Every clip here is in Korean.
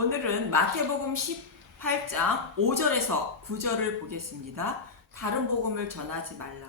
오늘은 마태복음 18장 5절에서 9절을 보겠습니다. 다른 복음을 전하지 말라.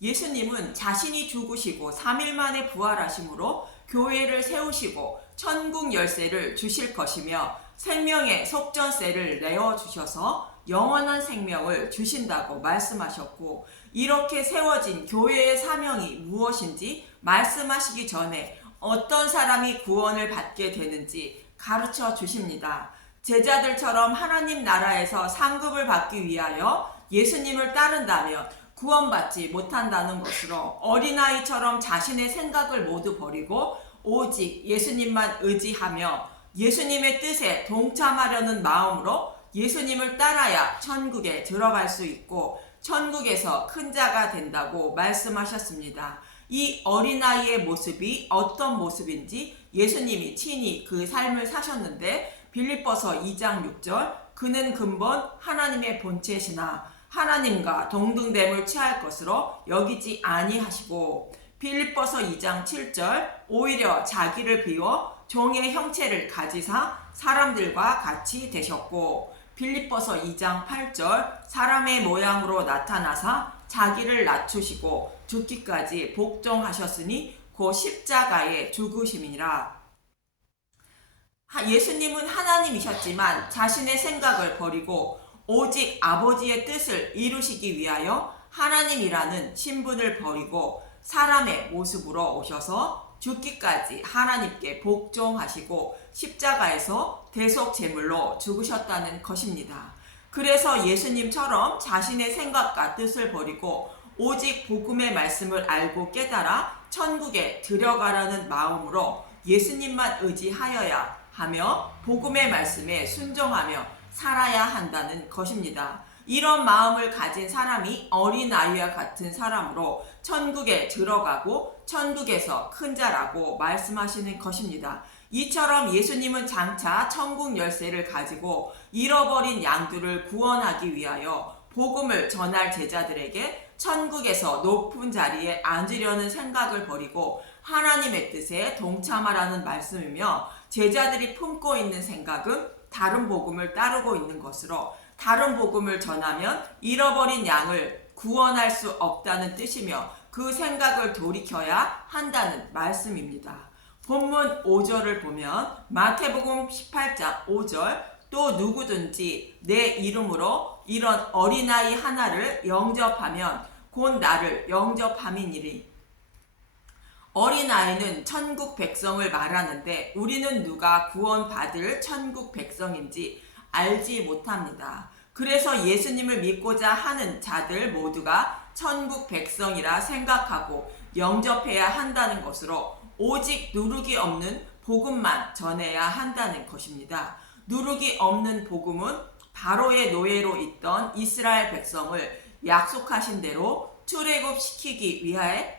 예수님은 자신이 죽으시고 3일 만에 부활하심으로 교회를 세우시고 천국 열쇠를 주실 것이며 생명의 속전세를 내어주셔서 영원한 생명을 주신다고 말씀하셨고, 이렇게 세워진 교회의 사명이 무엇인지 말씀하시기 전에 어떤 사람이 구원을 받게 되는지 가르쳐 주십니다. 제자들처럼 하나님 나라에서 상급을 받기 위하여 예수님을 따른다면 구원받지 못한다는 것으로, 어린아이처럼 자신의 생각을 모두 버리고 오직 예수님만 의지하며 예수님의 뜻에 동참하려는 마음으로 예수님을 따라야 천국에 들어갈 수 있고 천국에서 큰 자가 된다고 말씀하셨습니다. 이 어린아이의 모습이 어떤 모습인지 예수님이 친히 그 삶을 사셨는데, 빌립보서 2장 6절, 그는 근본 하나님의 본체시나 하나님과 동등됨을 취할 것으로 여기지 아니하시고, 빌립보서 2장 7절, 오히려 자기를 비워 종의 형체를 가지사 사람들과 같이 되셨고, 빌립보서 2장 8절, 사람의 모양으로 나타나사 자기를 낮추시고 죽기까지 복종하셨으니 곧 십자가의 죽으심이라. 예수님은 하나님이셨지만 자신의 생각을 버리고 오직 아버지의 뜻을 이루시기 위하여 하나님이라는 신분을 버리고 사람의 모습으로 오셔서 죽기까지 하나님께 복종하시고 십자가에서 대속 제물로 죽으셨다는 것입니다. 그래서 예수님처럼 자신의 생각과 뜻을 버리고 오직 복음의 말씀을 알고 깨달아 천국에 들어가라는 마음으로 예수님만 의지하여야 하며 복음의 말씀에 순종하며 살아야 한다는 것입니다. 이런 마음을 가진 사람이 어린아이와 같은 사람으로 천국에 들어가고 천국에서 큰 자라고 말씀하시는 것입니다. 이처럼 예수님은 장차 천국 열쇠를 가지고 잃어버린 양들을 구원하기 위하여 복음을 전할 제자들에게 천국에서 높은 자리에 앉으려는 생각을 버리고 하나님의 뜻에 동참하라는 말씀이며, 제자들이 품고 있는 생각은 다른 복음을 따르고 있는 것으로, 다른 복음을 전하면 잃어버린 양을 구원할 수 없다는 뜻이며 그 생각을 돌이켜야 한다는 말씀입니다. 본문 5절을 보면 마태복음 18장 5절, 또 누구든지 내 이름으로 이런 어린아이 하나를 영접하면 곧 나를 영접함이니리. 어린아이는 천국 백성을 말하는데 우리는 누가 구원받을 천국 백성인지 알지 못합니다. 그래서 예수님을 믿고자 하는 자들 모두가 천국 백성이라 생각하고 영접해야 한다는 것으로 오직 누룩이 없는 복음만 전해야 한다는 것입니다. 누룩이 없는 복음은 바로의 노예로 있던 이스라엘 백성을 약속하신 대로 출애굽시키기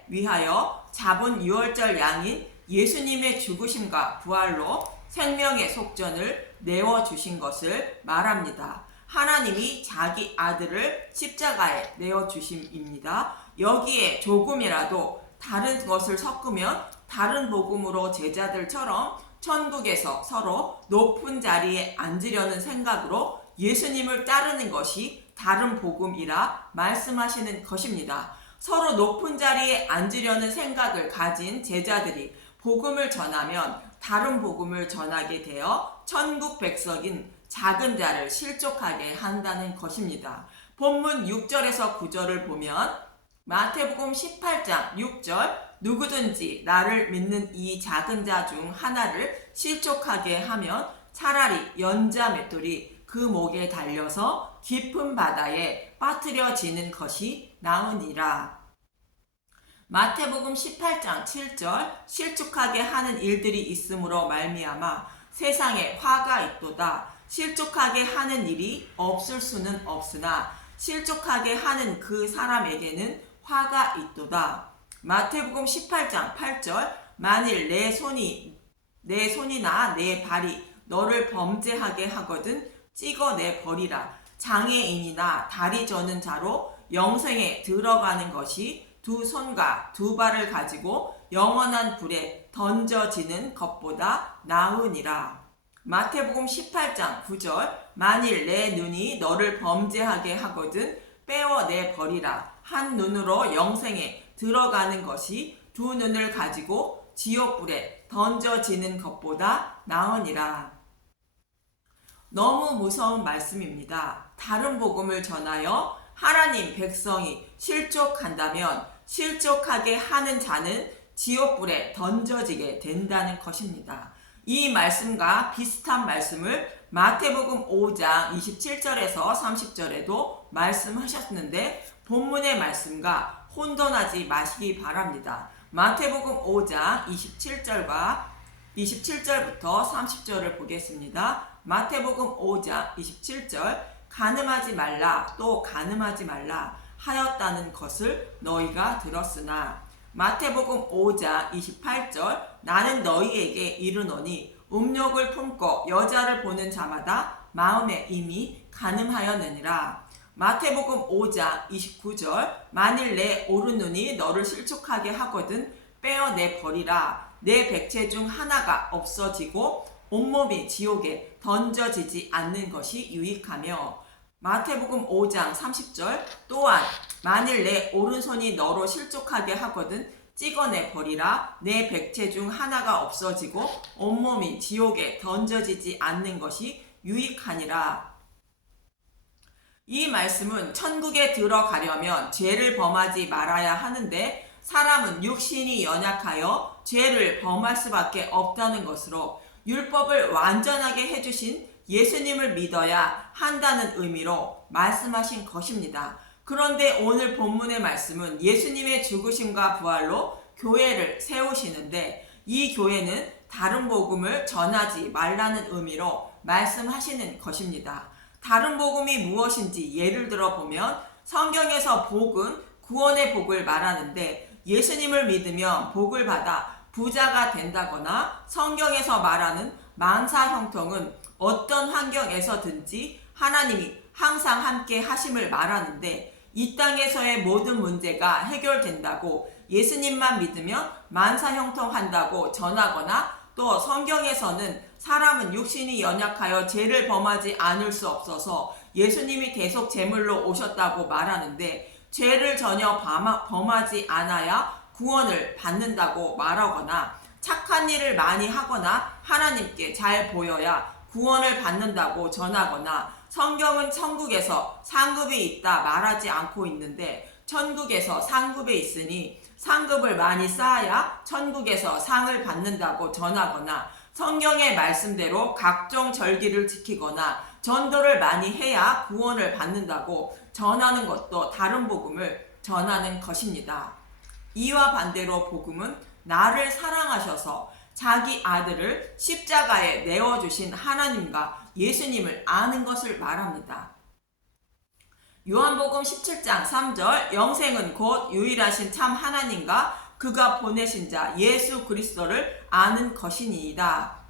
위하여 잡은 유월절 양인 예수님의 죽으심과 부활로 생명의 속전을 내어주신 것을 말합니다. 하나님이 자기 아들을 십자가에 내어주심입니다. 여기에 조금이라도 다른 것을 섞으면 다른 복음으로 제자들처럼 천국에서 서로 높은 자리에 앉으려는 생각으로 예수님을 따르는 것이 다른 복음이라 말씀하시는 것입니다. 서로 높은 자리에 앉으려는 생각을 가진 제자들이 복음을 전하면 다른 복음을 전하게 되어 천국 백성인 작은 자를 실족하게 한다는 것입니다. 본문 6절에서 9절을 보면 마태복음 18장 6절, 누구든지 나를 믿는 이 작은 자 중 하나를 실족하게 하면 차라리 연자 맷돌이 그 목에 달려서 깊은 바다에 빠뜨려지는 것이 나으니라. 마태복음 18장 7절, 실족하게 하는 일들이 있으므로 말미암아 세상에 화가 있도다. 실족하게 하는 일이 없을 수는 없으나 실족하게 하는 그 사람에게는 화가 있도다. 마태복음 18장 8절, 만일 내 손이나 내 발이 너를 범죄하게 하거든 찍어내 버리라. 장애인이나 다리 저는 자로 영생에 들어가는 것이 두 손과 두 발을 가지고 영원한 불에 던져지는 것보다 나으니라. 마태복음 18장 9절 만일 내 눈이 너를 범죄하게 하거든 빼어내 버리라. 한 눈으로 영생에 들어가는 것이 두 눈을 가지고 지옥불에 던져지는 것보다 나으니라. 너무 무서운 말씀입니다. 다른 복음을 전하여 하나님 백성이 실족한다면 실족하게 하는 자는 지옥불에 던져지게 된다는 것입니다. 이 말씀과 비슷한 말씀을 마태복음 5장 27절에서 30절에도 말씀하셨는데 본문의 말씀과 혼돈하지 마시기 바랍니다. 마태복음 5장 27절부터 30절을 보겠습니다. 마태복음 5장 27절 간음하지 말라 또 간음하지 말라 하였다는 것을 너희가 들었으나 마태복음 5장 28절 나는 너희에게 이르노니 음욕을 품고 여자를 보는 자마다 마음에 이미 간음하였느니라. 마태복음 5장 29절 만일 내 오른눈이 너를 실족하게 하거든 빼어내 버리라. 내 백체 중 하나가 없어지고 온몸이 지옥에 던져지지 않는 것이 유익하며 마태복음 5장 30절 또한 만일 내 오른손이 너로 실족하게 하거든 찍어내 버리라. 내 백체 중 하나가 없어지고 온몸이 지옥에 던져지지 않는 것이 유익하니라. 이 말씀은 천국에 들어가려면 죄를 범하지 말아야 하는데 사람은 육신이 연약하여 죄를 범할 수밖에 없다는 것으로 율법을 완전하게 해주신 예수님을 믿어야 한다는 의미로 말씀하신 것입니다. 그런데 오늘 본문의 말씀은 예수님의 죽으심과 부활로 교회를 세우시는데 이 교회는 다른 복음을 전하지 말라는 의미로 말씀하시는 것입니다. 다른 복음이 무엇인지 예를 들어 보면 성경에서 복은 구원의 복을 말하는데 예수님을 믿으면 복을 받아 부자가 된다거나 성경에서 말하는 만사 형통은 어떤 환경에서든지 하나님이 항상 함께 하심을 말하는데 이 땅에서의 모든 문제가 해결된다고 예수님만 믿으면 만사 형통한다고 전하거나 또 성경에서는 사람은 육신이 연약하여 죄를 범하지 않을 수 없어서 예수님이 계속 제물로 오셨다고 말하는데 죄를 전혀 범하지 않아야 구원을 받는다고 말하거나 착한 일을 많이 하거나 하나님께 잘 보여야 구원을 받는다고 전하거나 성경은 천국에서 상급이 있다 말하지 않고 있는데 천국에서 상급이 있으니 상급을 많이 쌓아야 천국에서 상을 받는다고 전하거나 성경의 말씀대로 각종 절기를 지키거나 전도를 많이 해야 구원을 받는다고 전하는 것도 다른 복음을 전하는 것입니다. 이와 반대로 복음은 나를 사랑하셔서 자기 아들을 십자가에 내어주신 하나님과 예수님을 아는 것을 말합니다. 요한복음 17장 3절 영생은 곧 유일하신 참 하나님과 그가 보내신 자 예수 그리스도를 아는 것이니이다.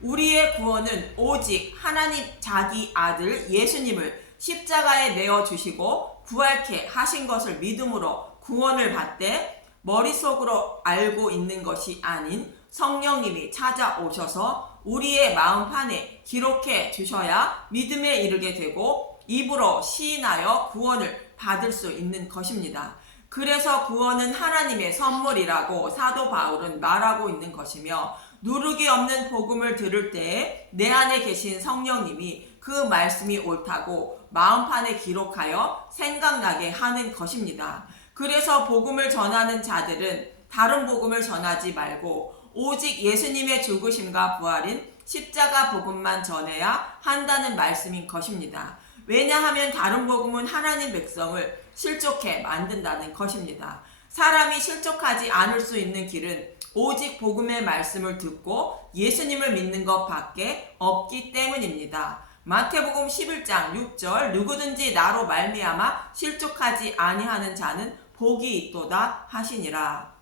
우리의 구원은 오직 하나님 자기 아들 예수님을 십자가에 내어주시고 부활케 하신 것을 믿음으로 구원을 받되 머릿속으로 알고 있는 것이 아닌 성령님이 찾아오셔서 우리의 마음판에 기록해 주셔야 믿음에 이르게 되고 입으로 시인하여 구원을 받을 수 있는 것입니다. 그래서 구원은 하나님의 선물이라고 사도 바울은 말하고 있는 것이며 누룩이 없는 복음을 들을 때에 내 안에 계신 성령님이 그 말씀이 옳다고 마음판에 기록하여 생각나게 하는 것입니다. 그래서 복음을 전하는 자들은 다른 복음을 전하지 말고 오직 예수님의 죽으심과 부활인 십자가 복음만 전해야 한다는 말씀인 것입니다. 왜냐하면 다른 복음은 하나님 백성을 실족해 만든다는 것입니다. 사람이 실족하지 않을 수 있는 길은 오직 복음의 말씀을 듣고 예수님을 믿는 것밖에 없기 때문입니다. 마태복음 11장 6절 누구든지 나로 말미암아 실족하지 아니하는 자는 복이 있도다 하시니라.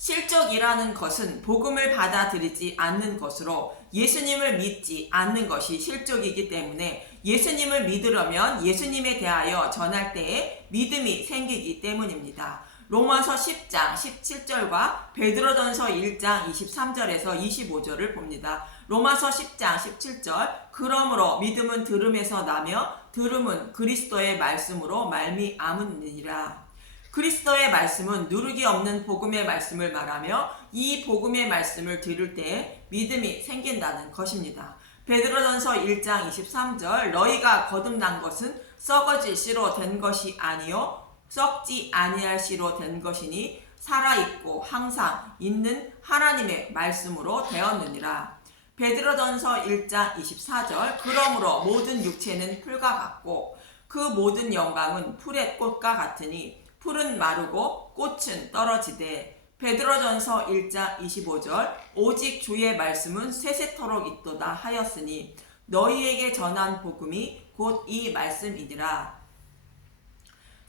실족이라는 것은 복음을 받아들이지 않는 것으로 예수님을 믿지 않는 것이 실족이기 때문에 예수님을 믿으려면 예수님에 대하여 전할 때에 믿음이 생기기 때문입니다. 로마서 10장 17절과 베드로전서 1장 23절에서 25절을 봅니다. 로마서 10장 17절 그러므로 믿음은 들음에서 나며 들음은 그리스도의 말씀으로 말미암으니라. 그리스도의 말씀은 누르기 없는 복음의 말씀을 말하며 이 복음의 말씀을 들을 때 믿음이 생긴다는 것입니다. 베드로전서 1장 23절 너희가 거듭난 것은 썩어질 씨로 된 것이 아니요 썩지 아니할 씨로 된 것이니 살아있고 항상 있는 하나님의 말씀으로 되었느니라. 베드로전서 1장 24절 그러므로 모든 육체는 풀과 같고 그 모든 영광은 풀의 꽃과 같으니 풀은 마르고 꽃은 떨어지되 베드로전서 1장 25절 오직 주의 말씀은 세세토록 있도다 하였으니 너희에게 전한 복음이 곧 이 말씀이니라.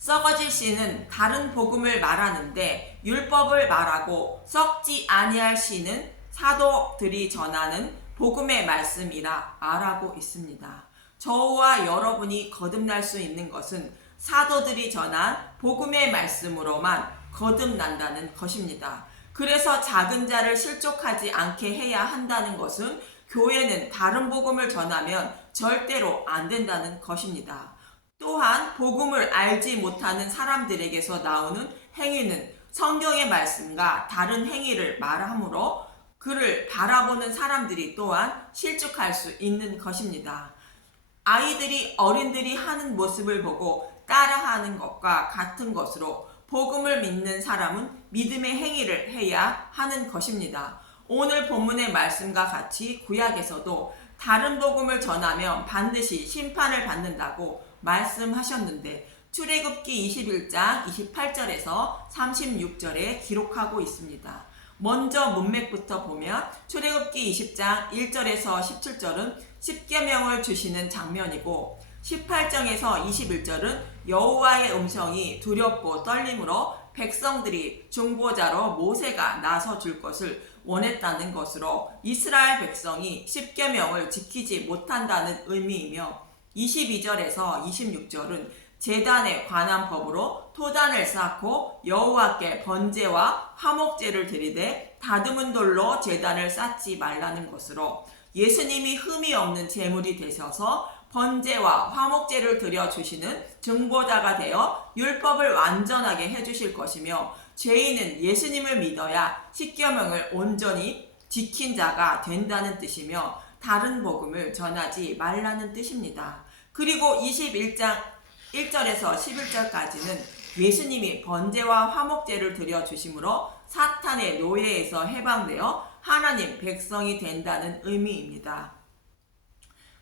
썩어질 씨는 다른 복음을 말하는데 율법을 말하고 썩지 아니할 씨는 사도들이 전하는 복음의 말씀이라 말하고 있습니다. 저와 여러분이 거듭날 수 있는 것은 사도들이 전한 복음의 말씀으로만 거듭난다는 것입니다. 그래서 작은 자를 실족하지 않게 해야 한다는 것은 교회는 다른 복음을 전하면 절대로 안 된다는 것입니다. 또한 복음을 알지 못하는 사람들에게서 나오는 행위는 성경의 말씀과 다른 행위를 말하므로 그를 바라보는 사람들이 또한 실족할 수 있는 것입니다. 아이들이 어른들이 하는 모습을 보고 따라하는 것과 같은 것으로 복음을 믿는 사람은 믿음의 행위를 해야 하는 것입니다. 오늘 본문의 말씀과 같이 구약에서도 다른 복음을 전하면 반드시 심판을 받는다고 말씀하셨는데 출애굽기 21장 28절에서 36절에 기록하고 있습니다. 먼저 문맥부터 보면 출애굽기 20장 1절에서 17절은 십계명을 주시는 장면이고 18장에서 21절은 여호와의 음성이 두렵고 떨림으로 백성들이 중보자로 모세가 나서 줄 것을 원했다는 것으로 이스라엘 백성이 십계명을 지키지 못한다는 의미이며 22절에서 26절은 제단에 관한 법으로 토단을 쌓고 여호와께 번제와 화목제를 드리되 다듬은 돌로 제단을 쌓지 말라는 것으로 예수님이 흠이 없는 제물이 되셔서 번제와 화목제를 드려주시는 증보자가 되어 율법을 완전하게 해주실 것이며 죄인은 예수님을 믿어야 십계명을 온전히 지킨 자가 된다는 뜻이며 다른 복음을 전하지 말라는 뜻입니다. 그리고 21장 1절에서 11절까지는 예수님이 번제와 화목제를 드려주심으로 사탄의 노예에서 해방되어 하나님 백성이 된다는 의미입니다.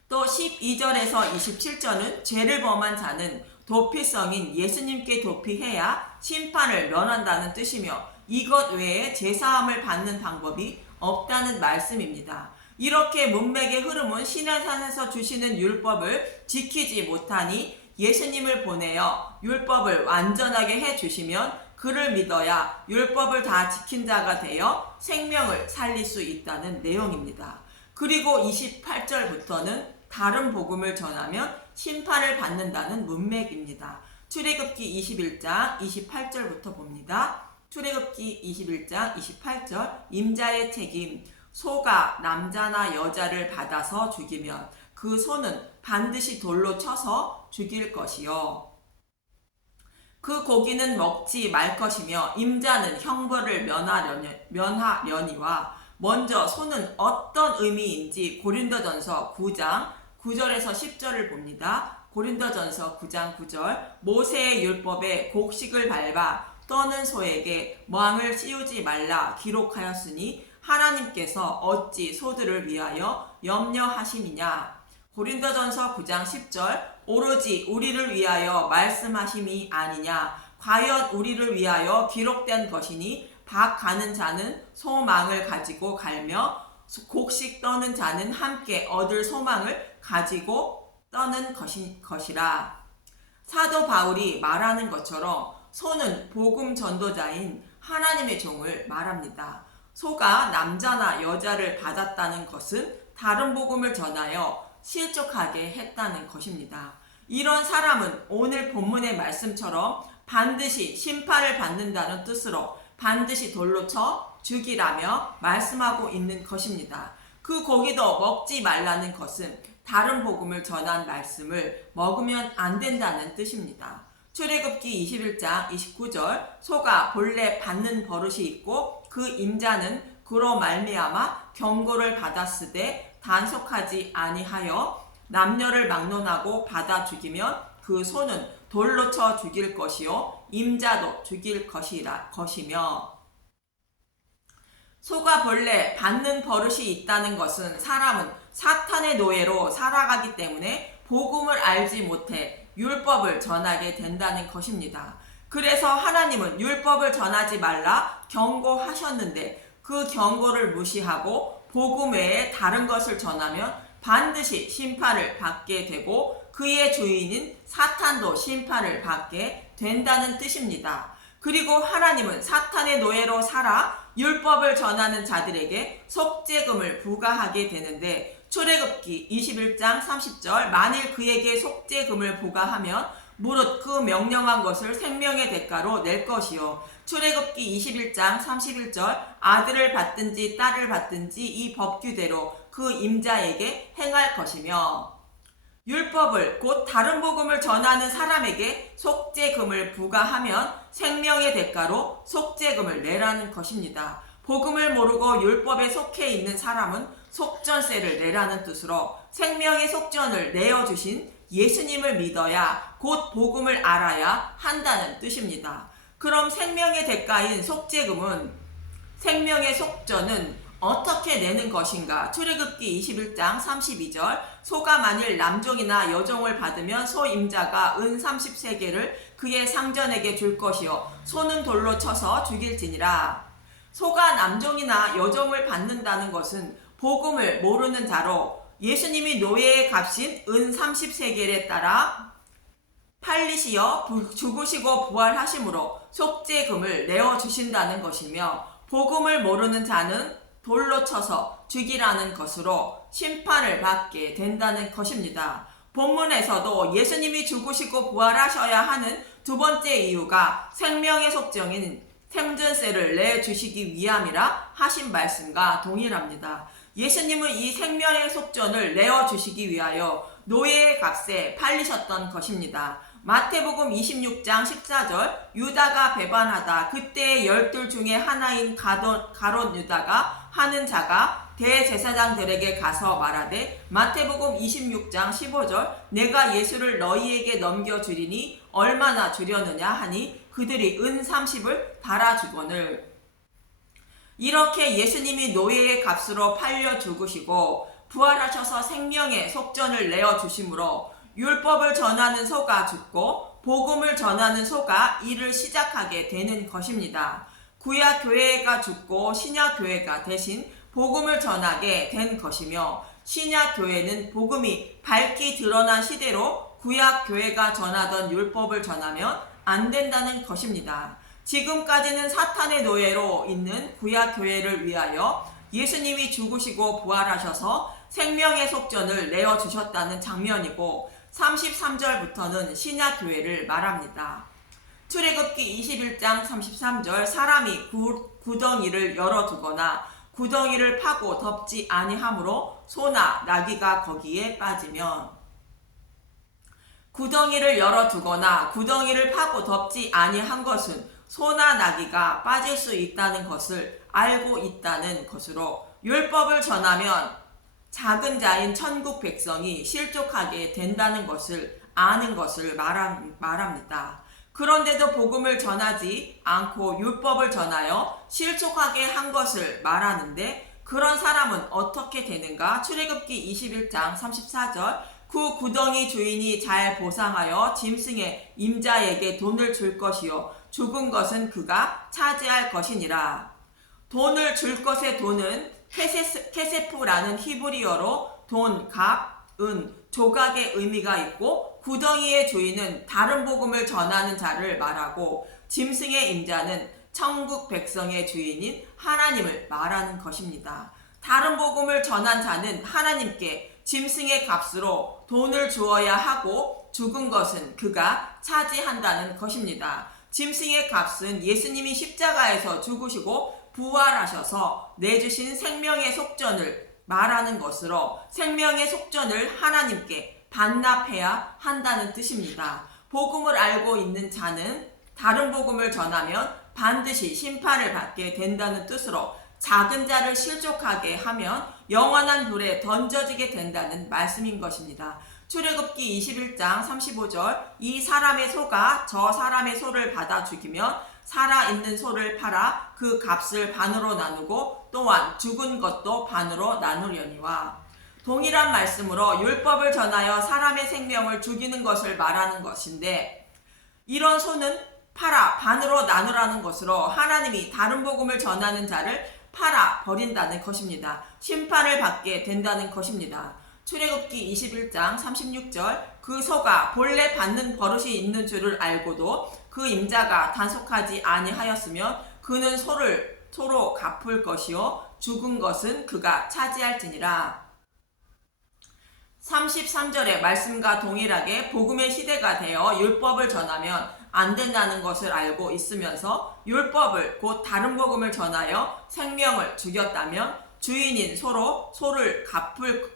또 12절에서 27절은 죄를 범한 자는 도피성인 예수님께 도피해야 심판을 면한다는 뜻이며 이것 외에 제사함을 받는 방법이 없다는 말씀입니다. 이렇게 문맥의 흐름은 시내산에서 주시는 율법을 지키지 못하니 예수님을 보내어 율법을 완전하게 해주시면 그를 믿어야 율법을 다 지킨 자가 되어 생명을 살릴 수 있다는 내용입니다. 그리고 28절부터는 다른 복음을 전하면 심판을 받는다는 문맥입니다. 출애굽기 21장 28절부터 봅니다. 출애굽기 21장 28절 임자의 책임 소가 남자나 여자를 받아서 죽이면 그 소는 반드시 돌로 쳐서 죽일 것이요 그 고기는 먹지 말 것이며 임자는 형벌을 면하려니와 먼저 소는 어떤 의미인지 고린도전서 9장 9절에서 10절을 봅니다. 고린도전서 9장 9절 모세의 율법에 곡식을 밟아 떠는 소에게 망을 씌우지 말라 기록하였으니 하나님께서 어찌 소들을 위하여 염려하심이냐. 고린도전서 9장 10절 오로지 우리를 위하여 말씀하심이 아니냐. 과연 우리를 위하여 기록된 것이니 박 가는 자는 소망을 가지고 갈며 곡식 떠는 자는 함께 얻을 소망을 가지고 떠는 것이라. 사도 바울이 말하는 것처럼 소는 복음 전도자인 하나님의 종을 말합니다. 소가 남자나 여자를 받았다는 것은 다른 복음을 전하여 실족하게 했다는 것입니다. 이런 사람은 오늘 본문의 말씀처럼 반드시 심판을 받는다는 뜻으로 반드시 돌로 쳐 죽이라며 말씀하고 있는 것입니다. 그 고기도 먹지 말라는 것은 다른 복음을 전한 말씀을 먹으면 안 된다는 뜻입니다. 출애굽기 21장 29절 소가 본래 받는 버릇이 있고 그 임자는 그로 말미암아 경고를 받았으되 단속하지 아니하여 남녀를 막론하고 받아 죽이면 그 소는 돌로 쳐 죽일 것이요 임자도 죽일 것이며 소가 본래 받는 버릇이 있다는 것은 사람은 사탄의 노예로 살아가기 때문에 복음을 알지 못해 율법을 전하게 된다는 것입니다. 그래서 하나님은 율법을 전하지 말라 경고하셨는데 그 경고를 무시하고 복음 외에 다른 것을 전하면 반드시 심판을 받게 되고 그의 주인인 사탄도 심판을 받게 된다는 뜻입니다. 그리고 하나님은 사탄의 노예로 살아 율법을 전하는 자들에게 속죄금을 부과하게 되는데 출애굽기 21장 30절 만일 그에게 속죄금을 부과하면 무릇 그 명령한 것을 생명의 대가로 낼 것이요 출애굽기 21장 31절 아들을 받든지 딸을 받든지 이 법규대로 그 임자에게 행할 것이며 율법을 곧 다른 복음을 전하는 사람에게 속죄금을 부과하면 생명의 대가로 속죄금을 내라는 것입니다. 복음을 모르고 율법에 속해 있는 사람은 속전세를 내라는 뜻으로 생명의 속전을 내어주신 예수님을 믿어야 곧 복음을 알아야 한다는 뜻입니다. 그럼 생명의 대가인 생명의 속전은 어떻게 내는 것인가? 출애굽기 21장 32절 소가 만일 남종이나 여종을 받으면 소 임자가 은 30세겔을 그의 상전에게 줄 것이요 소는 돌로 쳐서 죽일지니라. 소가 남종이나 여종을 받는다는 것은 복음을 모르는 자로 예수님이 노예의 값인 은 30세겔에 따라 팔리시어 죽으시고 부활하심으로 속죄금을 내어주신다는 것이며 복음을 모르는 자는 돌로 쳐서 죽이라는 것으로 심판을 받게 된다는 것입니다. 본문에서도 예수님이 죽으시고 부활하셔야 하는 두 번째 이유가 생명의 속정인 생전세를 내주시기 위함이라 하신 말씀과 동일합니다. 예수님은 이 생명의 속전을 내어주시기 위하여 노예의 값에 팔리셨던 것입니다. 마태복음 26장 14절 유다가 배반하다 그때의 12 중에 하나인 가롯 유다가 하는 자가 대제사장들에게 가서 말하되 마태복음 26장 15절 내가 예수를 너희에게 넘겨주리니 얼마나 주려느냐 하니 그들이 은 30을 달아주거늘. 이렇게 예수님이 노예의 값으로 팔려 죽으시고 부활하셔서 생명의 속전을 내어주심으로 율법을 전하는 소가 죽고 복음을 전하는 소가 일을 시작하게 되는 것입니다. 구약 교회가 죽고 신약 교회가 대신 복음을 전하게 된 것이며 신약 교회는 복음이 밝히 드러난 시대로 구약 교회가 전하던 율법을 전하면 안 된다는 것입니다. 지금까지는 사탄의 노예로 있는 구약 교회를 위하여 예수님이 죽으시고 부활하셔서 생명의 속전을 내어주셨다는 장면이고 33절부터는 신약 교회를 말합니다. 출애굽기 21장 33절 사람이 구덩이를 열어두거나 구덩이를 파고 덮지 아니하므로 소나 나귀가 거기에 빠지면 구덩이를 열어두거나 구덩이를 파고 덮지 아니한 것은 소나 나귀가 빠질 수 있다는 것을 알고 있다는 것으로 율법을 전하면 작은 자인 천국 백성이 실족하게 된다는 것을 아는 것을 말합니다. 그런데도 복음을 전하지 않고 율법을 전하여 실족하게 한 것을 말하는데 그런 사람은 어떻게 되는가? 출애굽기 21장 34절 그 구덩이 주인이 잘 보상하여 짐승의 임자에게 돈을 줄 것이요 죽은 것은 그가 차지할 것이니라. 돈을 줄 것의 돈은 케세프라는 히브리어로 돈, 값, 은, 조각의 의미가 있고 구덩이의 주인은 다른 복음을 전하는 자를 말하고 짐승의 임자는 천국 백성의 주인인 하나님을 말하는 것입니다. 다른 복음을 전한 자는 하나님께 짐승의 값으로 돈을 주어야 하고 죽은 것은 그가 차지한다는 것입니다. 짐승의 값은 예수님이 십자가에서 죽으시고 부활하셔서 내주신 생명의 속전을 말하는 것으로 생명의 속전을 하나님께 반납해야 한다는 뜻입니다. 복음을 알고 있는 자는 다른 복음을 전하면 반드시 심판을 받게 된다는 뜻으로 작은 자를 실족하게 하면 영원한 불에 던져지게 된다는 말씀인 것입니다. 출애굽기 21장 35절 이 사람의 소가 저 사람의 소를 받아 죽이면 살아있는 소를 팔아 그 값을 반으로 나누고 또한 죽은 것도 반으로 나누려니와. 동일한 말씀으로 율법을 전하여 사람의 생명을 죽이는 것을 말하는 것인데 이런 소는 팔아 반으로 나누라는 것으로 하나님이 다른 복음을 전하는 자를 팔아 버린다는 것입니다. 심판을 받게 된다는 것입니다. 출애굽기 21장 36절 그 소가 본래 받는 버릇이 있는 줄을 알고도 그 임자가 단속하지 아니하였으면 그는 소로 갚을 것이요 죽은 것은 그가 차지할지니라. 33절의 말씀과 동일하게 복음의 시대가 되어 율법을 전하면 안 된다는 것을 알고 있으면서 율법을 곧 다른 복음을 전하여 생명을 죽였다면 주인인 소를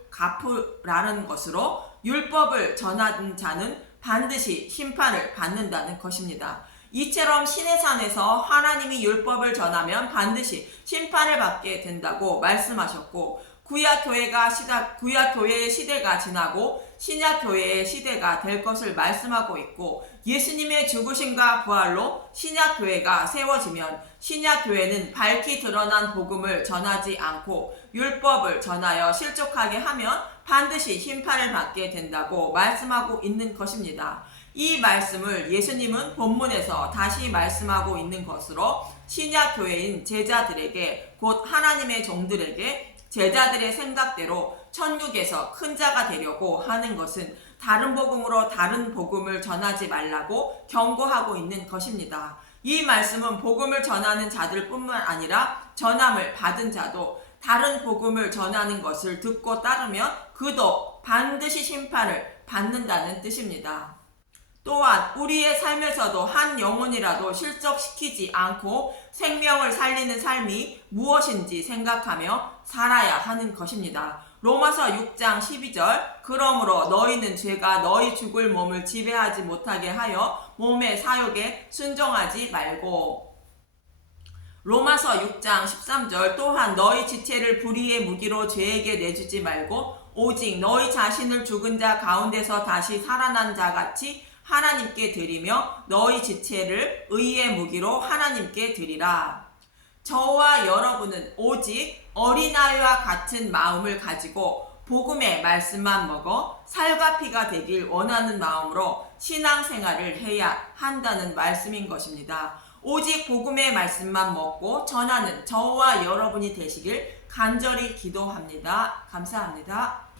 갚으라는 것으로 율법을 전하는 자는 반드시 심판을 받는다는 것입니다. 이처럼 시내산에서 하나님이 율법을 전하면 반드시 심판을 받게 된다고 말씀하셨고 구약교회의 시대가 지나고 신약교회의 시대가 될 것을 말씀하고 있고 예수님의 죽으심과 부활로 신약교회가 세워지면 신약교회는 밝히 드러난 복음을 전하지 않고 율법을 전하여 실족하게 하면 반드시 심판을 받게 된다고 말씀하고 있는 것입니다. 이 말씀을 예수님은 본문에서 다시 말씀하고 있는 것으로 신약교회인 제자들에게 곧 하나님의 종들에게 제자들의 생각대로 천국에서 큰 자가 되려고 하는 것은 다른 복음으로 다른 복음을 전하지 말라고 경고하고 있는 것입니다. 이 말씀은 복음을 전하는 자들 뿐만 아니라 전함을 받은 자도 다른 복음을 전하는 것을 듣고 따르면 그도 반드시 심판을 받는다는 뜻입니다. 또한 우리의 삶에서도 한 영혼이라도 실족시키지 않고 생명을 살리는 삶이 무엇인지 생각하며 살아야 하는 것입니다. 로마서 6장 12절 그러므로 너희는 죄가 너희 죽을 몸을 지배하지 못하게 하여 몸의 사욕에 순종하지 말고. 로마서 6장 13절 또한 너희 지체를 불의의 무기로 죄에게 내주지 말고 오직 너희 자신을 죽은 자 가운데서 다시 살아난 자 같이 하나님께 드리며 너희 지체를 의의 무기로 하나님께 드리라. 저와 여러분은 오직 어린아이와 같은 마음을 가지고 복음의 말씀만 먹어 살과 피가 되길 원하는 마음으로 신앙생활을 해야 한다는 말씀인 것입니다. 오직 복음의 말씀만 먹고 전하는 저와 여러분이 되시길 간절히 기도합니다. 감사합니다.